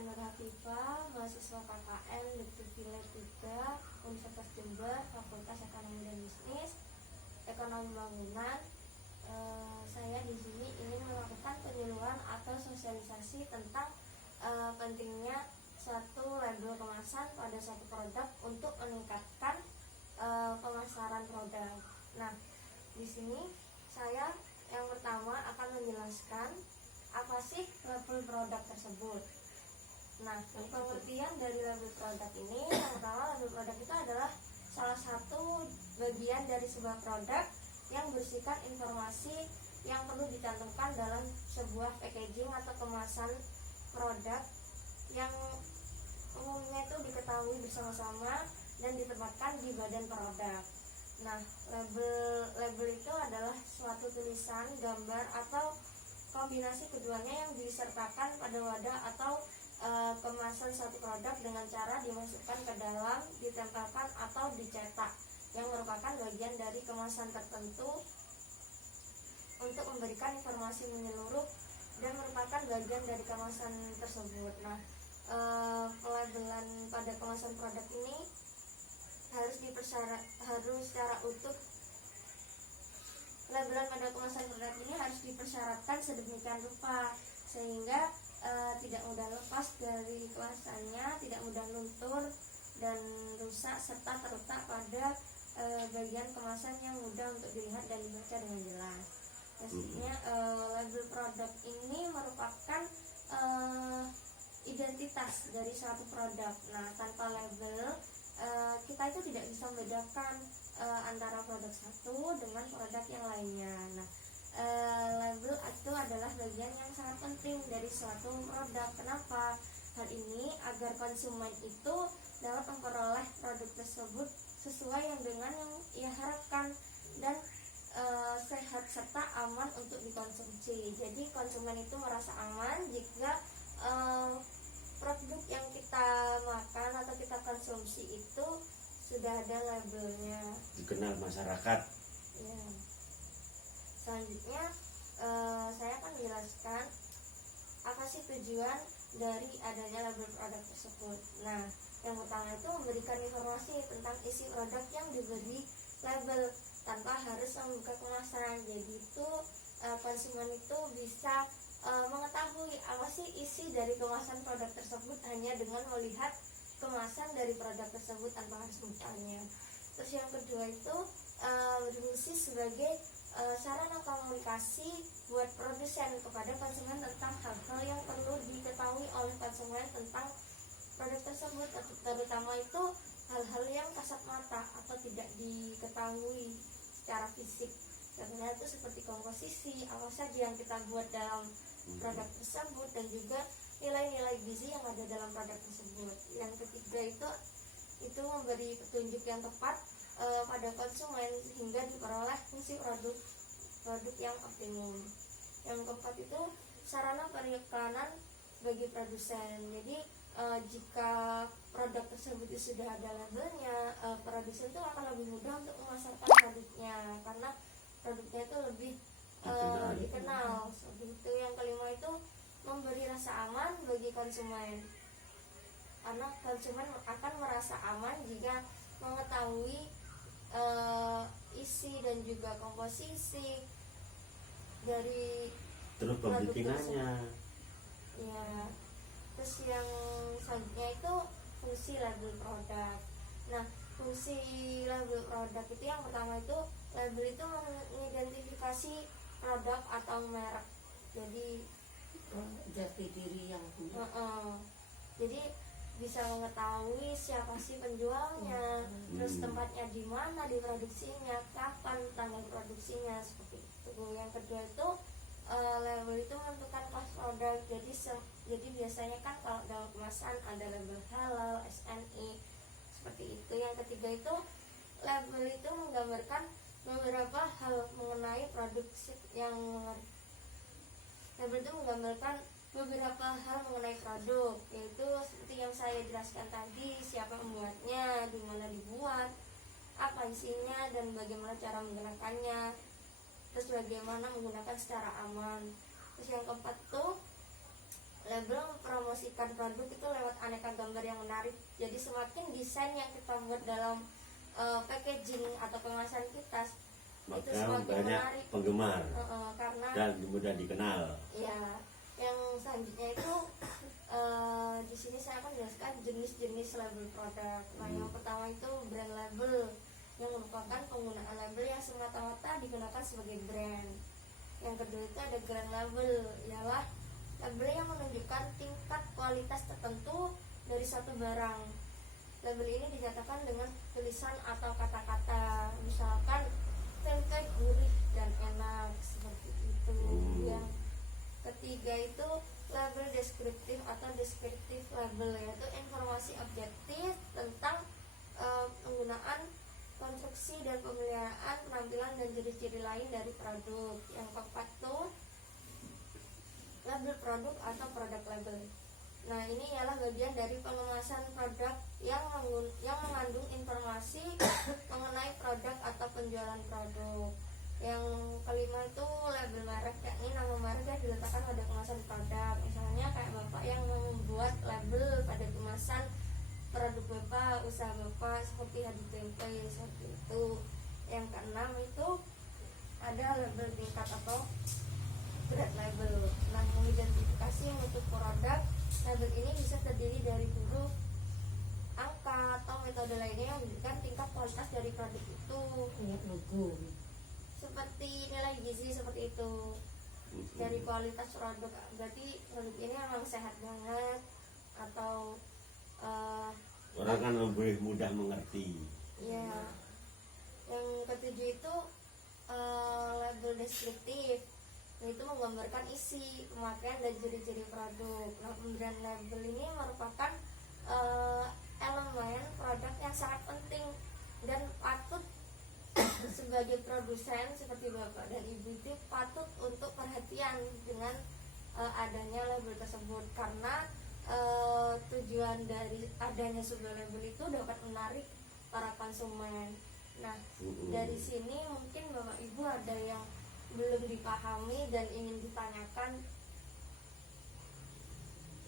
Saya Nur Hafifah, mahasiswa KKN Lutfi 3, Universitas Jember, Fakultas Ekonomi dan Bisnis, Ekonomi Bangunan. Saya di sini ingin melakukan penyuluhan atau sosialisasi tentang pentingnya suatu label kemasan pada suatu produk untuk meningkatkan pemasaran produk. Nah, di sini saya yang pertama akan menjelaskan apa sih label produk tersebut. Nah, pengertian dari label produk ini, yang pertama, label produk itu adalah salah satu bagian dari sebuah produk yang berisikan informasi yang perlu dicantumkan dalam sebuah packaging atau kemasan produk yang umumnya itu diketahui bersama-sama dan ditempatkan di badan produk. Nah, label itu adalah suatu tulisan, gambar, atau kombinasi keduanya yang disertakan pada wadah atau kemasan suatu produk dengan cara dimasukkan ke dalam, ditempelkan atau dicetak, yang merupakan bagian dari kemasan tertentu untuk memberikan informasi menyeluruh dan merupakan bagian dari kemasan tersebut. Nah, pelabelan pada kemasan produk ini harus secara utuh. Labelan pada kemasan produk ini harus dipersyaratkan sedemikian rupa sehingga tidak mudah lepas dari kemasannya, tidak mudah luntur dan rusak, serta terletak pada bagian kemasan yang mudah untuk dilihat dan dibaca dengan jelas. Maksudnya label produk ini merupakan identitas dari suatu produk. Nah, tanpa label kita itu tidak bisa membedakan antara produk satu dengan produk yang lainnya. Nah, label itu adalah bagian yang sangat penting dari suatu produk. Kenapa? Hal ini agar konsumen itu dapat memperoleh produk tersebut sesuai dengan yang ia harapkan dan sehat serta aman untuk dikonsumsi. Jadi konsumen itu merasa aman jika produk yang kita makan atau kita konsumsi itu sudah ada labelnya, dikenal masyarakat. Ya. Selanjutnya saya akan menjelaskan apa sih tujuan dari adanya label produk tersebut. Nah, yang pertama itu memberikan informasi tentang isi produk yang diberi label tanpa harus membuka kemasan. Jadi itu konsumen itu bisa mengetahui apa sih isi dari kemasan produk tersebut hanya dengan melihat kemasan dari produk tersebut tanpa harus membukanya. Terus yang kedua itu berfungsi sebagai sarana komunikasi buat produsen kepada konsumen tentang hal-hal yang perlu diketahui oleh konsumen tentang produk tersebut, terutama itu hal-hal yang kasat mata atau tidak diketahui secara fisik. Contohnya itu seperti komposisi, apa saja yang kita buat dalam produk tersebut, dan juga nilai-nilai gizi yang ada dalam produk tersebut. Yang ketiga itu memberi petunjuk yang tepat pada konsumen sehingga diperoleh fungsi produk yang optimum. Yang keempat itu sarana periklanan bagi produsen. Jadi jika produk tersebut sudah ada labelnya, produsen itu akan lebih mudah untuk memasarkan produknya karena produknya itu lebih dikenal. Seperti itu. Yang kelima itu memberi rasa aman bagi konsumen, karena konsumen akan merasa aman jika mengetahui isi dan juga komposisi dari terus pembintingannya. Ya. Terus yang selanjutnya itu fungsi label produk. Nah, fungsi label produk itu yang pertama itu label itu mengidentifikasi produk atau merek. Jadi jati diri yang punya. Jadi bisa mengetahui siapa sih penjualnya, terus tempatnya di mana diproduksinya, kapan tanggal produksinya, seperti itu. Yang kedua itu label itu menentukan kelas produk. Jadi biasanya kan kalau dalam kemasan ada label halal, SNI, seperti itu. Yang ketiga itu label itu menggambarkan beberapa hal mengenai produk yang label itu menggambarkan beberapa hal mengenai produk, yaitu seperti yang saya jelaskan tadi, siapa membuatnya, di mana dibuat, apa isinya, dan bagaimana cara menggunakannya, terus bagaimana menggunakan secara aman. Terus yang keempat tuh label mempromosikan produk itu lewat aneka gambar yang menarik. Jadi semakin desain yang kita buat dalam packaging atau kemasan kita itu Maka semakin banyak menarik. penggemar Karena dan mudah dikenal. ya, yang selanjutnya itu di sini saya akan jelaskan jenis-jenis label produk. Nah, yang pertama itu brand label, yang merupakan penggunaan label yang semata-mata digunakan sebagai brand. Yang kedua itu ada grand label, ialah label yang menunjukkan tingkat kualitas tertentu dari suatu barang. Label ini dinyatakan dengan tulisan atau kata-kata, misalkan tempe gurih dan enak, seperti itu. Yang ketiga itu label deskriptif atau deskriptif label, yaitu informasi objektif tentang penggunaan, konstruksi dan pemeliharaan, penampilan dan ciri-ciri lain dari produk. Yang keempat tuh label produk atau produk label. Nah, ini ialah bagian dari pengemasan produk yang mengandung informasi mengenai produk atau penjualan produk. Yang kelima itu label merek, yakni nama merek yang diletakkan pada kemasan produk. Misalnya kayak Bapak yang membuat label pada kemasan produk Bapak, usaha Bapak, seperti Hadi Tempe, seperti itu. Yang keenam itu ada label tingkat atau grade label. Nah, mengidentifikasi mutu produk, label ini bisa terdiri dari huruf, angka, atau metode lainnya yang menunjukkan tingkat kualitas dari produk itu. Kayak logo. Seperti nilai gizi, seperti itu. Dari kualitas produk, berarti produk ini memang sehat banget, atau Orang kan lebih mudah mengerti. ya. Yang ketujuh itu label deskriptif, yaitu menggambarkan isi, pemakaian dan ciri-ciri produk. Nah, pemberian label ini merupakan elemen produk yang sangat penting dan patut sebagai produsen seperti Bapak dan Ibu itu patut untuk perhatian dengan adanya label tersebut, karena tujuan dari adanya sebuah label itu dapat menarik para konsumen. Nah, dari sini mungkin Bapak Ibu ada yang belum dipahami dan ingin ditanyakan.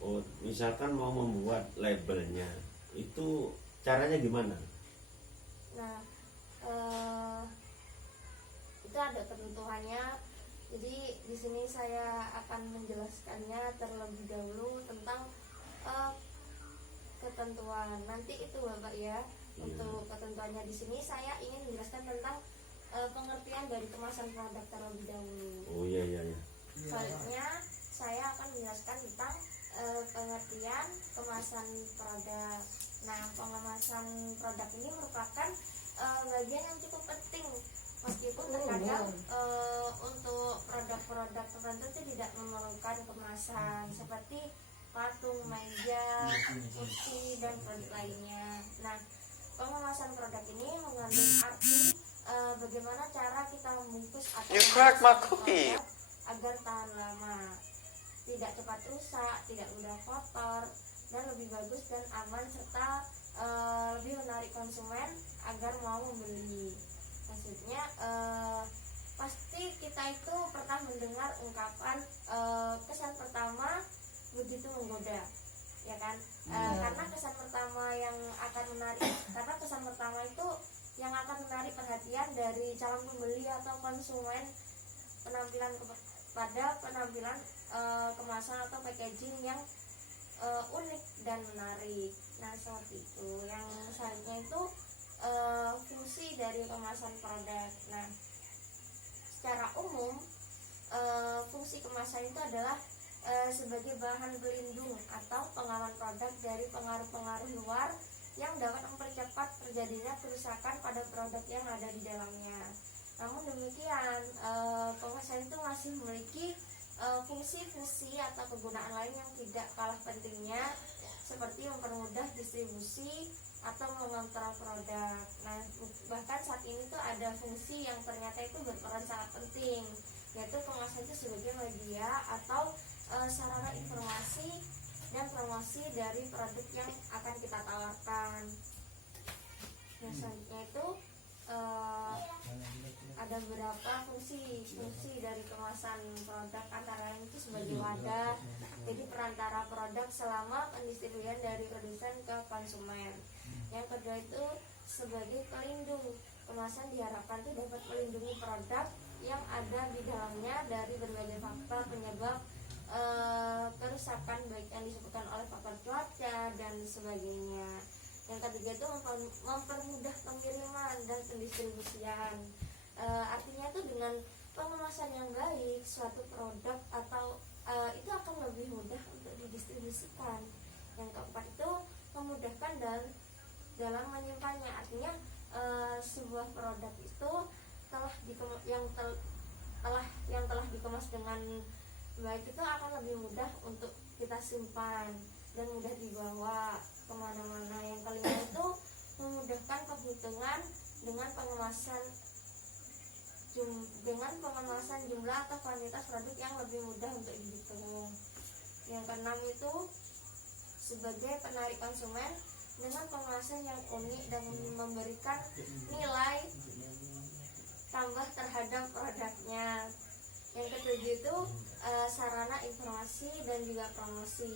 Oh, misalkan mau membuat labelnya, itu caranya gimana? Nah, itu ada ketentuannya. Jadi di sini saya akan menjelaskannya terlebih dahulu tentang ketentuan. Nanti itu Bapak ya. Untuk ketentuannya di sini saya ingin menjelaskan tentang pengertian dari kemasan produk terlebih dahulu. Oh iya. Selanjutnya saya akan menjelaskan tentang pengertian kemasan produk. Nah, pengemasan produk ini merupakan bagian yang cukup penting, meskipun terkadang untuk produk-produk tertentu itu tidak memerlukan kemasan, seperti patung, meja, kursi, dan produk lainnya. Nah, pengemasan produk ini mengandung arti bagaimana cara kita membungkus atau memasak produk agar tahan lama, tidak cepat rusak, tidak mudah kotor, dan lebih bagus dan aman, serta lebih menarik konsumen agar mau membeli. Maksudnya pasti kita itu pernah mendengar ungkapan kesan pertama begitu menggoda, ya kan? Karena kesan pertama yang akan menarik, karena kesan pertama itu yang akan menarik perhatian dari calon pembeli atau konsumen, penampilan kemasan atau packaging yang unik dan menarik. Nah, seperti itu. Yang selanjutnya itu fungsi dari kemasan produk. Nah, secara umum fungsi kemasan itu adalah sebagai bahan pelindung atau pengaman produk dari pengaruh-pengaruh luar yang dapat mempercepat terjadinya kerusakan pada produk yang ada di dalamnya. Namun demikian, kemasan itu masih memiliki fungsi-fungsi atau kegunaan lain yang tidak kalah pentingnya, seperti mempermudah distribusi atau mengontrol produk. Nah, bahkan saat ini tuh ada fungsi yang ternyata itu berperan sangat penting, yaitu kemasan itu sebagai media atau sarana informasi dan promosi dari produk yang akan kita tawarkan. Nah, selanjutnya itu eh, ada beberapa fungsi dari kemasan produk, antara lain itu sebagai wadah, jadi perantara produk selama pendistribusian dari produsen ke konsumen. Yang kedua itu sebagai pelindung. Kemasan diharapkan itu dapat melindungi produk yang ada di dalamnya dari berbagai faktor penyebab kerusakan, baik yang disebutkan oleh faktor cuaca dan sebagainya. Yang ketiga itu mempermudah pengiriman dan pendistribusian. Artinya itu dengan pengemasan yang baik, suatu produk atau itu akan lebih mudah untuk didistribusikan. Yang keempat itu memudahkan dalam menyimpannya. Artinya sebuah produk itu yang telah dikemas dengan baik itu akan lebih mudah untuk kita simpan dan mudah dibawa kemana-mana. Yang kelima itu memudahkan penghitungan dengan pengemasan jumlah atau kuantitas produk yang lebih mudah untuk dihitung. Yang keenam itu sebagai penarik konsumen dengan pengemasan yang unik dan memberikan nilai tambah terhadap produknya. Yang ketujuh itu sarana informasi dan juga promosi.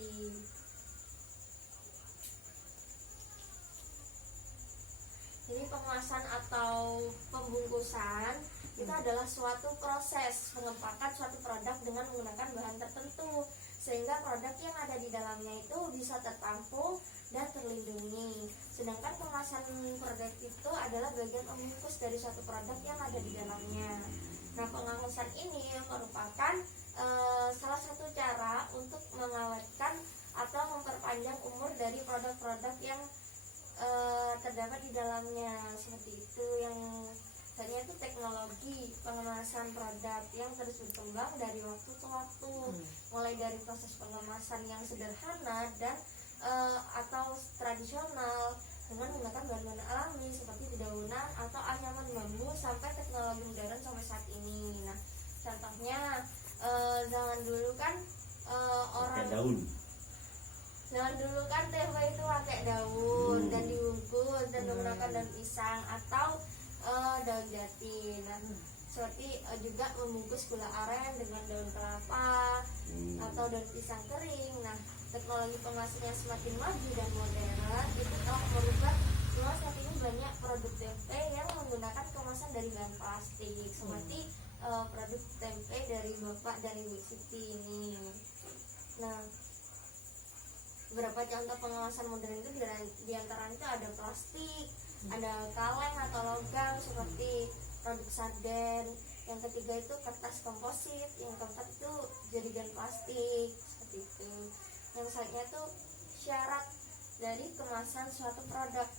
Jadi pengemasan atau pembungkusan itu adalah suatu proses pengempakan suatu produk dengan menggunakan bahan tertentu, sehingga produk yang ada di dalamnya itu bisa tertampung dan terlindungi. Sedangkan kemasan produk itu adalah bagian pembungkus dari suatu produk yang ada di dalamnya. Nah, pengemasan ini merupakan salah satu cara untuk mengawetkan atau memperpanjang umur dari produk-produk yang terdapat di dalamnya. Seperti itu. Yang tadinya itu teknologi pengemasan produk yang terus berkembang dari waktu ke waktu, mulai dari proses pengemasan yang sederhana dan atau tradisional dengan menggunakan bahan-bahan alami seperti dedaunan atau anyaman bambu sampai teknologi modern sampai saat ini. Nah, contohnya zaman dulu kan tempe itu pakai daun dan dibungkus dan menggunakan daun pisang atau daun jati. Nah, seperti juga membungkus gula aren dengan daun kelapa atau daun pisang kering. Nah, teknologi pengemasan yang semakin maju dan modern itu telah merubah bahwa saat ini banyak produk tempe yang menggunakan kemasan dari bahan plastik, seperti produk tempe dari Bapak dan Ibu Siti ini. Nah, beberapa contoh pengemasan modern itu diantaranya itu ada plastik, ada kaleng atau logam seperti produk sarden. Yang ketiga itu kertas komposit, yang keempat itu jadikan plastik seperti itu. Yang selanjutnya itu syarat dari kemasan suatu produk.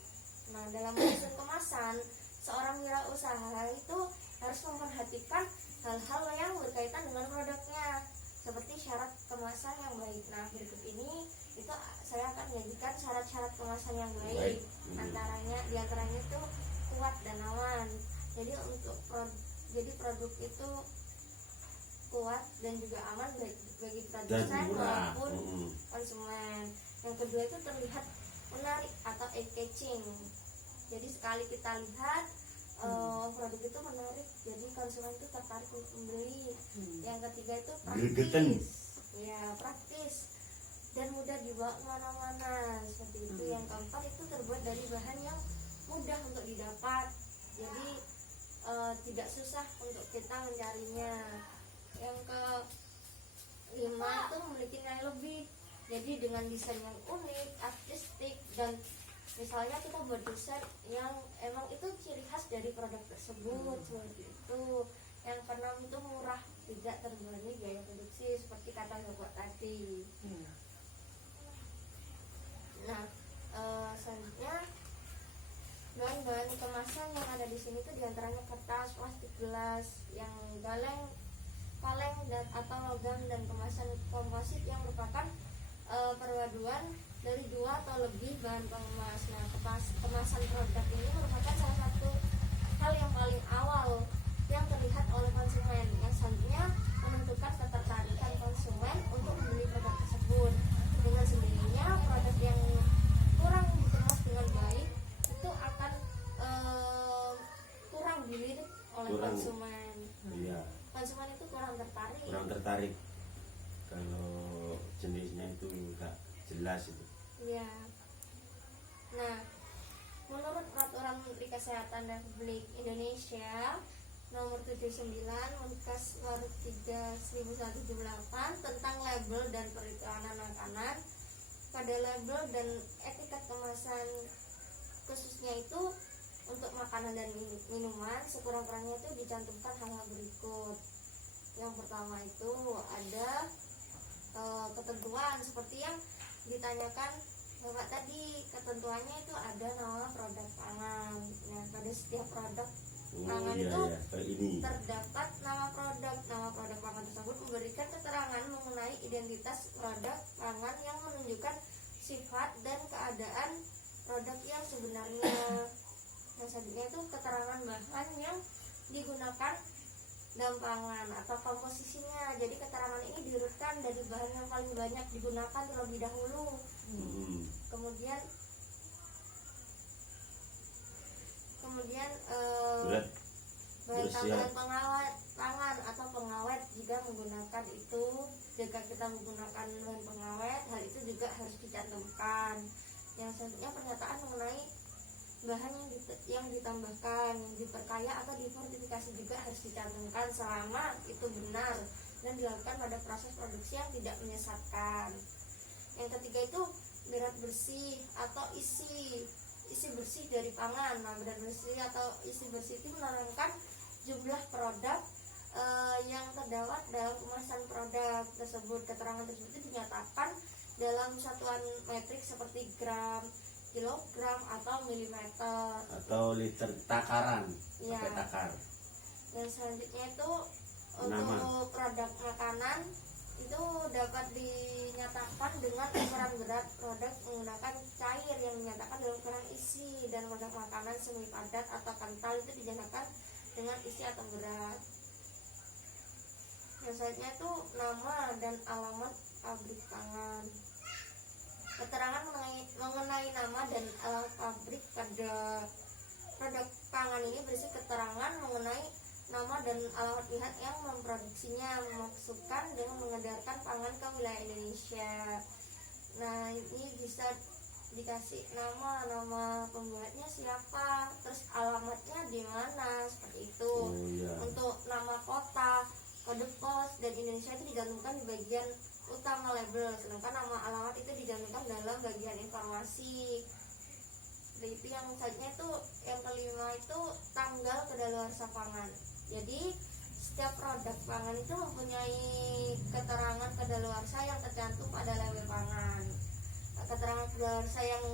Nah, dalam menyusun kemasan, seorang wirausaha itu harus memperhatikan hal-hal yang berkaitan dengan produknya, seperti syarat kemasan yang baik. Nah, berikut ini itu saya akan menyajikan syarat-syarat kemasan yang baik. Diantaranya itu kuat dan aman. Jadi produk itu kuat dan juga aman bagi produsen maupun konsumen. Yang kedua itu terlihat menarik atau eye-catching. Jadi sekali kita lihat produk itu menarik, jadi konsumen itu tertarik untuk membeli. Yang ketiga itu praktis dan mudah dibawa kemana-mana seperti itu. Yang keempat itu terbuat dari bahan yang mudah untuk didapat, jadi tidak susah untuk kita mencarinya. Yang kelima itu memiliki nilai lebih, jadi dengan desain yang unik, artistik, dan misalnya kita buat desain yang emang itu ciri khas dari produk tersebut seperti itu. Yang keenam itu murah, tidak terbebani biaya produksi seperti kata Bapak tadi. Nah, selanjutnya bahan-bahan kemasan yang ada di sini itu diantaranya kertas, plastik, gelas, yang kaleng dan atau logam, dan kemasan komposit yang merupakan perpaduan dari dua atau lebih bahan pengemas. Nah, kemasan produk ini merupakan salah satu hal yang paling awal yang terlihat oleh konsumen, yang selanjutnya menentukan ketertarikan konsumen untuk membeli produk tersebut. Dengan sendirinya produk yang kurang dikemas dengan baik itu akan Iya, konsumen itu kurang tertarik. kurang tertarik kalau jenisnya itu nggak jelas itu. Iya. Nah, menurut Peraturan Menteri Kesehatan Republik Indonesia Nomor 79 Menkes Nomor 3/1978 tentang label dan periklanan makanan, pada label dan etiket kemasan khususnya itu untuk makanan dan minuman sekurang-kurangnya itu dicantumkan hal-hal berikut. Yang pertama itu ada ketentuan seperti yang ditanyakan Bapak tadi. Ketentuannya itu ada nama produk pangan. Nah, pada setiap produk pangan iya, itu iya. Kayak ini. terdapat nama produk. Nama produk pangan tersebut memberikan keterangan mengenai identitas produk pangan yang menunjukkan sifat dan keadaan produk yang sebenarnya. Yang selanjutnya itu keterangan bahan yang digunakan dalam pangan atau komposisinya. Jadi keterangan ini diurutkan dari bahan yang paling banyak digunakan terlebih dahulu. Kemudian Berat. bahan Terus tambahan ya. pengawet pangan atau pengawet jika menggunakan itu. Jika kita menggunakan bahan pengawet, hal itu juga harus dicantumkan. Yang selanjutnya pernyataan mengenai bahan yang ditambahkan, yang diperkaya atau difortifikasi juga harus dicantumkan selama itu benar dan dilakukan pada proses produksi yang tidak menyesatkan. Yang ketiga itu berat bersih atau isi bersih dari pangan. Nah, berat bersih atau isi bersih itu menerangkan jumlah produk yang terdapat dalam kemasan produk tersebut. Keterangan tersebut itu dinyatakan dalam satuan metrik seperti gram, kilogram atau milimeter Atau liter, takaran. Iya. Pakai takar. Yang selanjutnya itu Nama. untuk produk makanan itu dapat dinyatakan dengan ukuran berat produk menggunakan cair yang dinyatakan dalam ukuran isi, dan produk makanan semi padat atau kental itu dinyatakan dengan isi atau berat. Yang selanjutnya itu nama dan alamat pabrik pangan. Keterangan mengenai nama dan alamat pabrik pada produk pangan ini berisi keterangan mengenai nama dan alamat pihak yang memproduksinya, memaksudkan dengan mengedarkan pangan ke wilayah Indonesia. Nah, ini bisa dikasih nama pembuatnya siapa, terus alamatnya di mana, seperti itu. Iya. Untuk nama kota, kode pos dan Indonesia itu dicantumkan di bagian utama label, sedangkan nama alamat itu dicantumkan dalam bagian informasi. Jadi itu yang selanjutnya itu yang kelima itu tanggal kedaluarsa pangan. Jadi setiap produk pangan itu mempunyai keterangan kedaluarsa yang tercantum pada label pangan. Keterangan kedaluarsa yang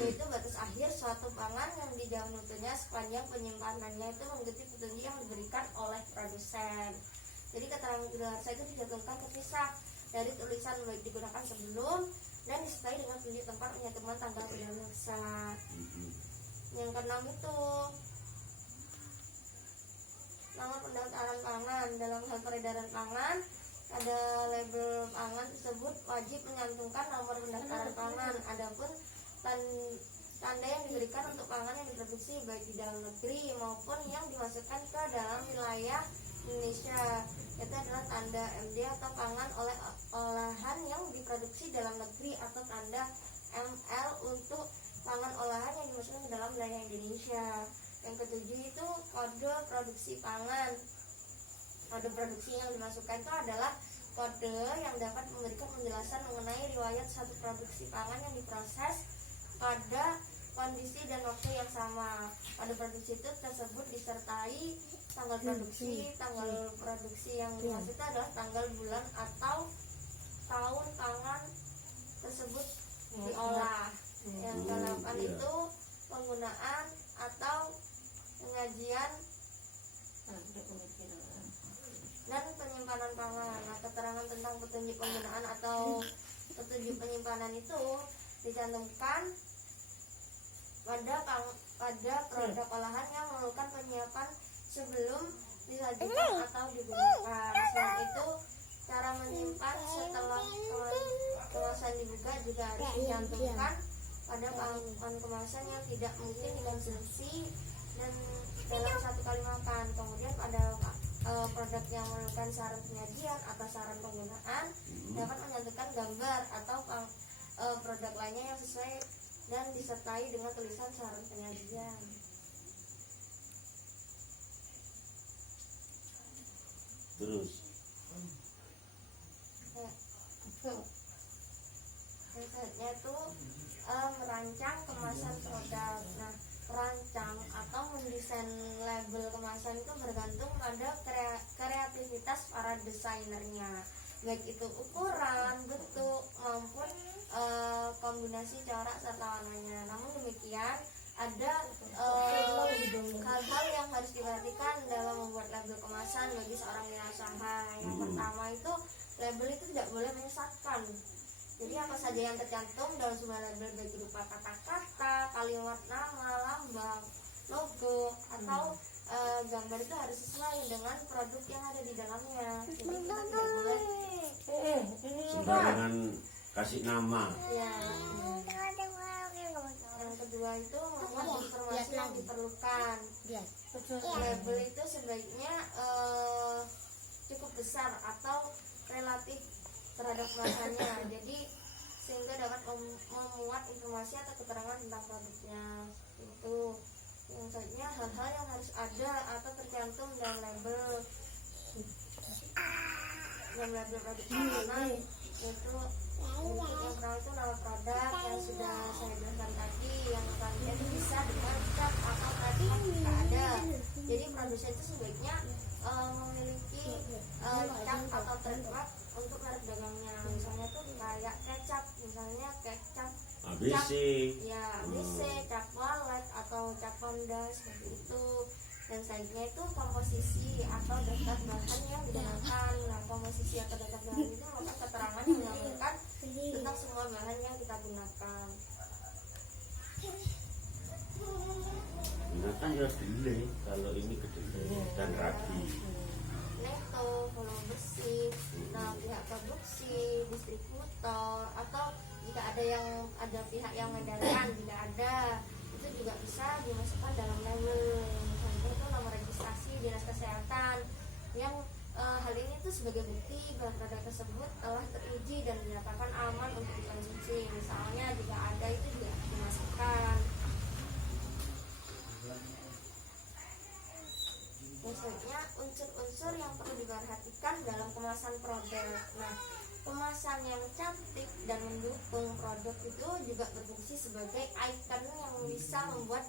yaitu batas akhir suatu pangan yang dijamin mutunya sepanjang penyimpanannya itu mengikuti petunjuk yang diberikan oleh produsen. Jadi keterangan kedaluarsa itu dicantumkan terpisah dari tulisan baik digunakan sebelum dan disertai dengan tunjuk tempat penyantuman tanggal kedaluarsa. Yang keenam itu nomor pendaftaran pangan. Dalam hal peredaran pangan, ada label pangan tersebut wajib menyantumkan nomor pendaftaran pangan. Adapun tanda yang diberikan untuk pangan yang diproduksi baik di dalam negeri maupun yang dimasukkan ke dalam wilayah Indonesia, itu adalah tanda MD atau pangan oleh olahan yang diproduksi dalam negeri, atau tanda ML untuk pangan olahan yang dimasukkan ke dalam wilayah Indonesia. Yang ketujuh itu kode produksi pangan. Kode produksi yang dimasukkan itu adalah kode yang dapat memberikan penjelasan mengenai riwayat satu produksi pangan yang diproses pada kondisi dan waktu yang sama. Kode produksi itu tersebut disertai tanggal produksi. Tanggal produksi yang dimaksud itu adalah tanggal bulan atau tahun pangan tersebut diolah. Yang ke-8 itu penggunaan atau penyajian dan penyimpanan pangan. Nah, keterangan tentang petunjuk penggunaan atau petunjuk penyimpanan itu dicantumkan pada produk olahan yang memerlukan penyiapan sebelum disajikan atau digunakan. Selain itu, cara menyimpan setelah kemasan dibuka juga harus dicantumkan pada pangan kemasan yang tidak mungkin dikonsumsi dan dalam satu kali makan. Kemudian pada produk yang memerlukan syarat penyajian atau syarat penggunaan dapat mencantumkan gambar atau produk lainnya yang sesuai dan disertai dengan tulisan syarat penyajian. Terus Selanjutnya itu merancang kemasan produk. Nah, merancang atau mendesain label kemasan itu bergantung pada kreativitas para desainernya, baik itu ukuran, bentuk maupun kombinasi corak serta warnanya. Namun demikian ada hal-hal yang harus diperhatikan dalam membuat label kemasan bagi seorang wirausaha. Yang pertama itu label itu tidak boleh menyesatkan. Jadi apa saja yang tercantum dalam sebuah label baik berupa kata-kata, kalimat nama, lambang, logo atau gambar itu harus sesuai dengan produk yang ada di dalamnya. Jadi kita tidak boleh sembarangan kasih nama. ya. Yang kedua itu membuat informasi yang diperlukan. Label itu sebaiknya cukup besar atau relatif terhadap kemasannya, jadi sehingga dapat memuat informasi atau keterangan tentang produknya. Itu yang selanjutnya hal-hal yang harus ada atau tercantum dalam label produk makanan, yaitu yang pertama itu nama produk yang sudah saya jelaskan tadi. Yang selanjutnya itu bisa dengan cap atau trademark jika ada. Jadi produsen itu sebaiknya memiliki cap atau trademark untuk merek dagangnya. Misalnya tuh kayak kecap, misalnya kecap ABC. ya ABC, cap walet atau cap Honda seperti itu. Dan selanjutnya itu komposisi atau daftar bahan yang digunakan. Nah, komposisi atau daftar bahan itu merupakan keterangan yang mengabarkan tentang semua bahan yang kita gunakan. Gunakan ya delay kalau ini kedelai dan ragi. Neto, volume besi, nah pihak produksi, distributor, atau jika ada pihak yang mengedarkan, jika ada itu juga bisa dimasukkan dalam label. Misalnya itu nomor registrasi dinas kesehatan yang hal ini tuh sebagai bukti bahwa produk tersebut telah teruji dan dinyatakan aman untuk dikonsumsi. Misalnya jika ada itu juga dimasukkan. Maksudnya unsur-unsur yang perlu diperhatikan dalam kemasan produk. Nah, kemasan yang cantik dan mendukung produk itu juga berfungsi sebagai ikon yang bisa membuat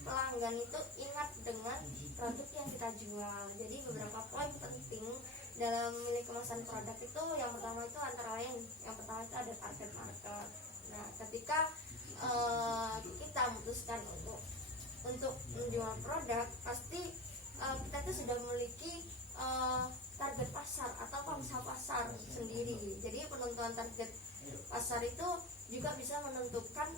pelanggan itu ingat dengan produk yang kita jual. Jadi beberapa poin penting dalam memilih kemasan produk itu, yang pertama itu antara lain, yang pertama itu ada target market. Nah, ketika kita memutuskan untuk menjual produk, pasti kita itu sudah memiliki target pasar atau pangsa pasar sendiri. Jadi penentuan target pasar itu juga bisa menentukan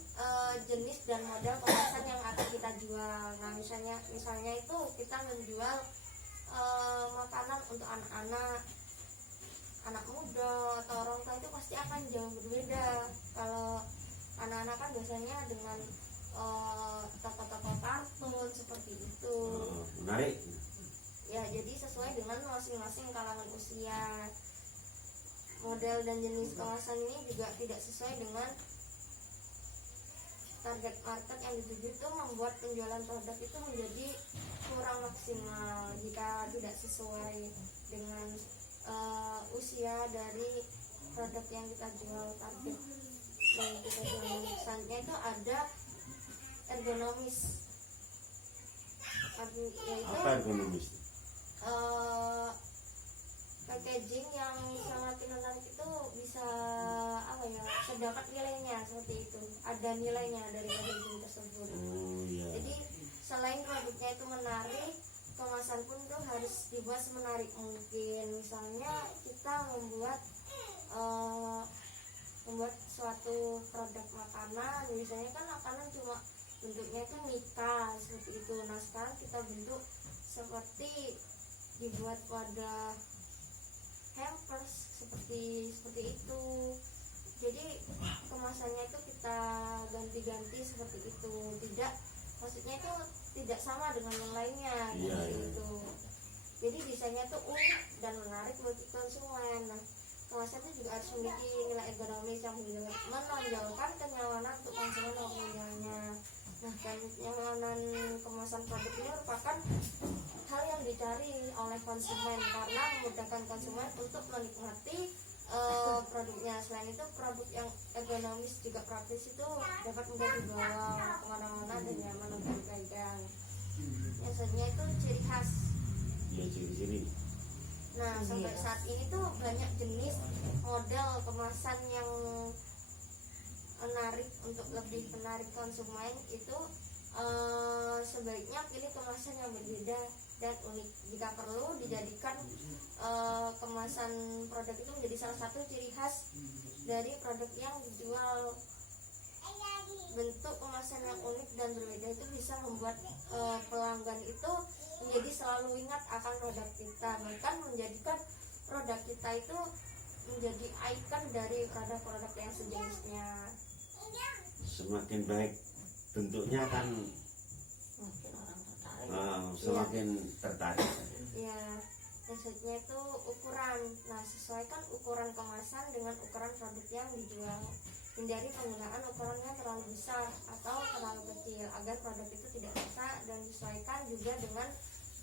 jenis dan model kemasan yang akan kita jual. Nah, misalnya itu kita menjual makanan untuk anak-anak, anak muda atau orang tua, itu pasti akan jauh berbeda. Kalau anak-anak kan biasanya dengan toko-toko kartun seperti itu. Menarik. Ya, jadi sesuai dengan masing-masing kalangan usia. Model dan jenis kemasan ini juga tidak sesuai dengan target market yang dituju, itu membuat penjualan produk itu menjadi kurang maksimal jika tidak sesuai dengan usia dari produk yang kita jual, target yang kita jual. Selanjutnya itu ada ergonomis, yaitu Apa ergonomis? packaging yang semakin menarik itu bisa terdapat nilainya, seperti itu, ada nilainya dari packaging tersebut. Iya. Jadi selain produknya itu menarik, kemasan pun tuh harus dibuat semenarik mungkin. Misalnya kita membuat suatu produk makanan, biasanya kan makanan cuma bentuknya itu mika seperti itu. Nah, sekarang kita bentuk seperti dibuat wadah hampers seperti itu. Jadi kemasannya itu kita ganti-ganti seperti itu. Maksudnya itu tidak sama dengan yang lainnya, Iya, seperti iya. itu. jadi desainnya tuh unik dan menarik bagi konsumen. Nah, kemasan itu juga harus memiliki nilai ergonomis yang menonjolkan kenyamanan untuk konsumen dan pengunjungnya. Nah, kenyamanan kemasan produk ini merupakan hal yang dicari oleh konsumen karena memudahkan konsumen untuk menikmati produknya. Selain itu, produk yang ergonomis juga praktis itu dapat mudah dibawa kemana-mana dan nyaman untuk dipegang. Biasanya itu ciri khas. Ya ciri-ciri. Nah, sampai saat ini tuh banyak jenis model kemasan yang menarik. Untuk lebih menarik konsumen itu sebaiknya pilih kemasan yang berbeda dan unik. Jika perlu dijadikan kemasan produk itu menjadi salah satu ciri khas dari produk yang dijual. Bentuk kemasan yang unik dan berbeda itu bisa membuat pelanggan itu menjadi selalu ingat akan produk kita, bahkan menjadikan produk kita itu menjadi ikon dari produk-produk yang sejenisnya. Semakin baik bentuknya kan Mungkin orang tertarik. semakin tertarik. Ya, maksudnya itu ukuran. Nah, sesuaikan ukuran kemasan dengan ukuran produk yang dijual. Hindari penggunaan ukuran yang terlalu besar atau terlalu kecil agar produk itu tidak rusak, dan disesuaikan juga dengan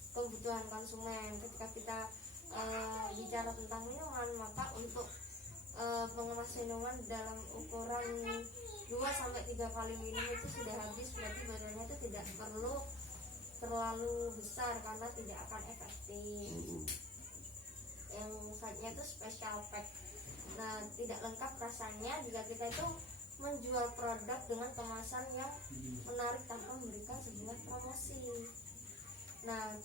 kebutuhan konsumen. Ketika kita bicara tentang minuman, maka untuk mengemas minuman dalam ukuran 2-3 kali minum itu sudah habis, berarti badannya itu tidak perlu terlalu besar karena tidak akan efektif. Yang saatnya itu special pack. Nah, tidak lengkap rasanya jika kita itu menjual produk dengan kemasan yang menarik tanpa memberikan sebuah promosi. Nah,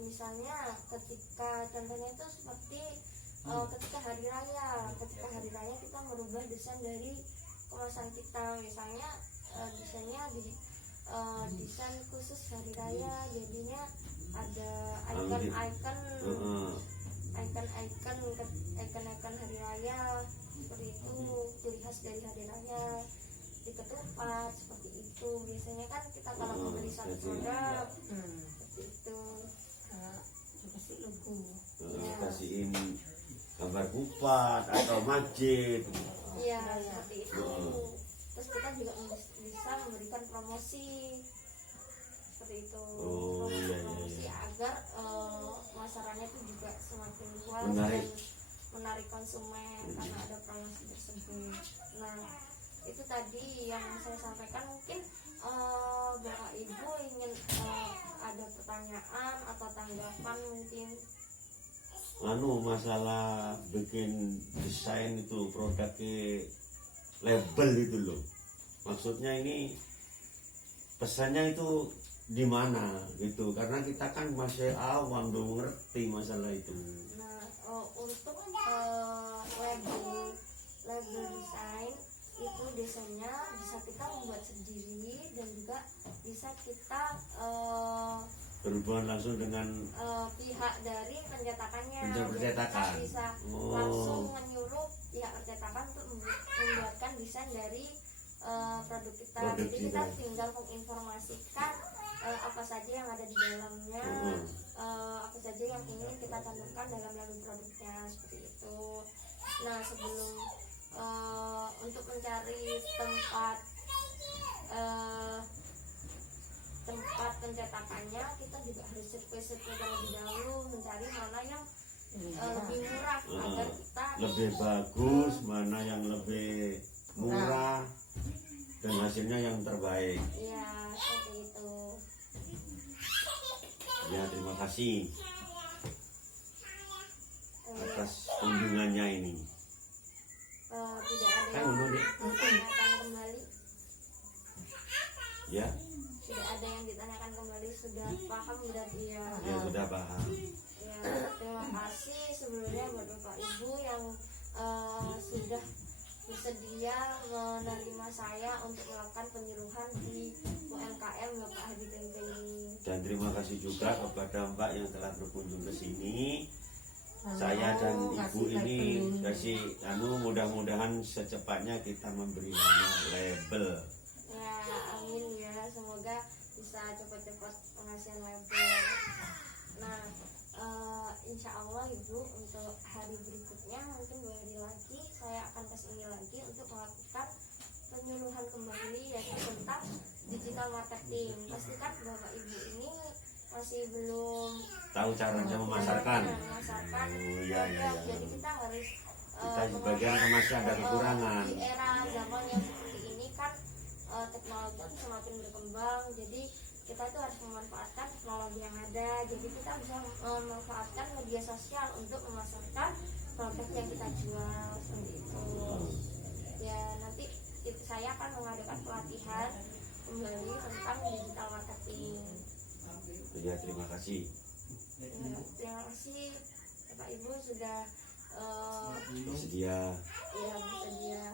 misalnya ketika contohnya itu seperti ketika hari raya kita merubah desain dari kemasan kita. Misalnya desainnya desain khusus hari raya, jadinya ada icon hari raya seperti itu, ciri khas dari hari raya di ketupat seperti itu. Biasanya kan kita kalau membeli satu produk seperti itu Dikasih logo. Kasihin gambar kupat atau masjid. iya seperti itu. Terus kita juga bisa memberikan promosi seperti itu, promosi agar masyarakatnya itu juga semakin puas dan menarik konsumen karena ada promosi tersebut. Nah, itu tadi yang saya sampaikan. Mungkin Bapak Ibu ingin ada pertanyaan atau tanggapan mungkin. Masalah bikin desain itu produknya label itu loh, maksudnya ini pesannya itu di mana gitu, karena kita kan masih awam, belum ngerti masalah itu. Nah, untuk label desain itu desainnya bisa kita membuat sendiri dan juga bisa kita Berhubungan langsung dengan pihak dari pencetakannya. pencetakan. Kita bisa langsung menyuruh pihak percetakan untuk membuatkan desain dari produk kita. Jadi kita tinggal menginformasikan apa saja yang ada di dalamnya, apa saja yang ingin kita cantumkan dalam label produknya, seperti itu. Nah, sebelum untuk mencari tempat pencetakannya, kita juga harus survei terlebih dahulu, mencari mana yang lebih murah agar kita lebih bagus, mana yang lebih murah dan hasilnya yang terbaik. ya seperti itu. Ya, terima kasih atas kunjungannya ini. Tidak ada Kan yang dulu deh. ditanyakan kembali. Ya, Tidak ada yang ditanyakan kembali, sudah paham berarti ya. ya sudah paham. Ya, terima kasih sebelumnya buat Bapak Ibu yang sudah bersedia menerima saya untuk melakukan penyuluhan di UMKM Bapak Hadi Tempe ini. Dan terima kasih juga kepada Mbak yang telah berkunjung ke sini. Saya dan Ibu ini kasih mudah-mudahan secepatnya kita memberi nama label. Ya, amin ya, semoga bisa cepat-cepat pengasihan label. Nah, insya Allah Ibu untuk hari berikutnya mungkin 2 hari lagi saya akan kesini lagi untuk melakukan penyuluhan kembali yaitu tentang digital marketing. Pastikan Bapak Ibu ini masih belum Tahu caranya memasarkan. memasarkan Oh, iya, iya, produk. iya. Jadi kita harus Kita sebagian masih ada kekurangan. di era zaman yang seperti ini kan teknologi itu semakin berkembang, jadi kita itu harus memanfaatkan teknologi yang ada. Jadi kita bisa memanfaatkan media sosial untuk memasarkan produk yang kita jual seperti itu. Ya nanti saya akan mengadakan pelatihan kembali tentang digital marketing. Ya, terima kasih. Ya, terima kasih Bapak Ibu sudah Bersedia. ya bersedia.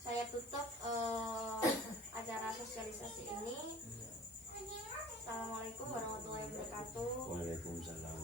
Saya tutup acara sosialisasi ini. Assalamualaikum warahmatullahi wabarakatuh. Waalaikumsalam.